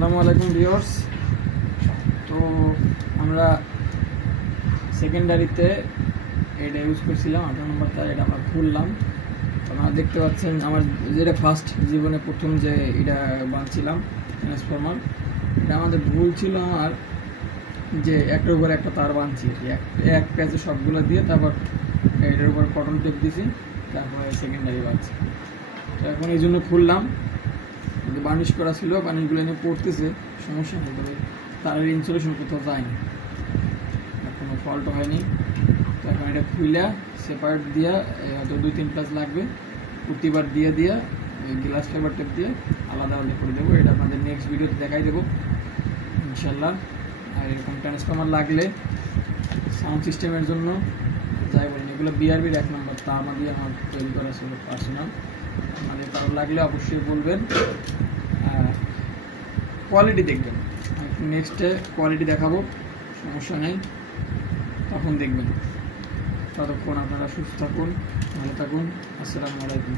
আসসালামু আলাইকুম ভিউয়ার্স। তো আমরা সেকেন্ডারিতে এটা ইউজ করছিলাম 18 নম্বরটা, এটা আমরা খুললাম। আপনারা দেখতে পাচ্ছেন আমার যেটা ফার্স্ট জীবনে প্রথম যে এটা বাঁধছিলাম ট্রান্সফরমার, এটা আমাদের ভুল ছিল আমার যে একটার উপর একটা তার বাঁধছি, এক প্যাচে সবগুলো দিয়ে তারপর এটার উপর কটন টেপ দিয়েছি, তারপরে সেকেন্ডারি বাঁধছি। তো এখন এই জন্য খুললাম, কিন্তু বার্নিশ করা ছিল, বার্নিশগুলো এনে পড়তেছে, সমস্যা নেই। তবে তারের ইনসুলেশন কোথাও যায়নি, কোনো ফল্টও হয়নি। তো এখন এটা খুইলা সেপারেট দিয়া হয়তো 2-3 প্লাস লাগবে, প্রতিবার দিয়ে গ্লাস ফাইবার টেপ দিয়ে আলাদা আলাদা করে দেবো। এটা আপনাদের নেক্সট ভিডিওতে দেখাই দেবো ইনশাল্লাহ। আর এরকম ট্রান্সফরমার লাগলে সাউন্ড সিস্টেমের জন্য যাই বলেন, এগুলো বিআরবির 1 নম্বর তা আমাদের আমার তৈরি করা ছিল পার্সোনাল। আমাদের কারো লাগলে অবশ্যই বলবেন, কোয়ালিটি দেখবেন। নেক্সটে কোয়ালিটি দেখাবো, সমস্যা নেই, তখন দেখবেন। ততক্ষণ আপনারা সুস্থ থাকুন, ভালো থাকুন। আসসালামু আলাইকুম।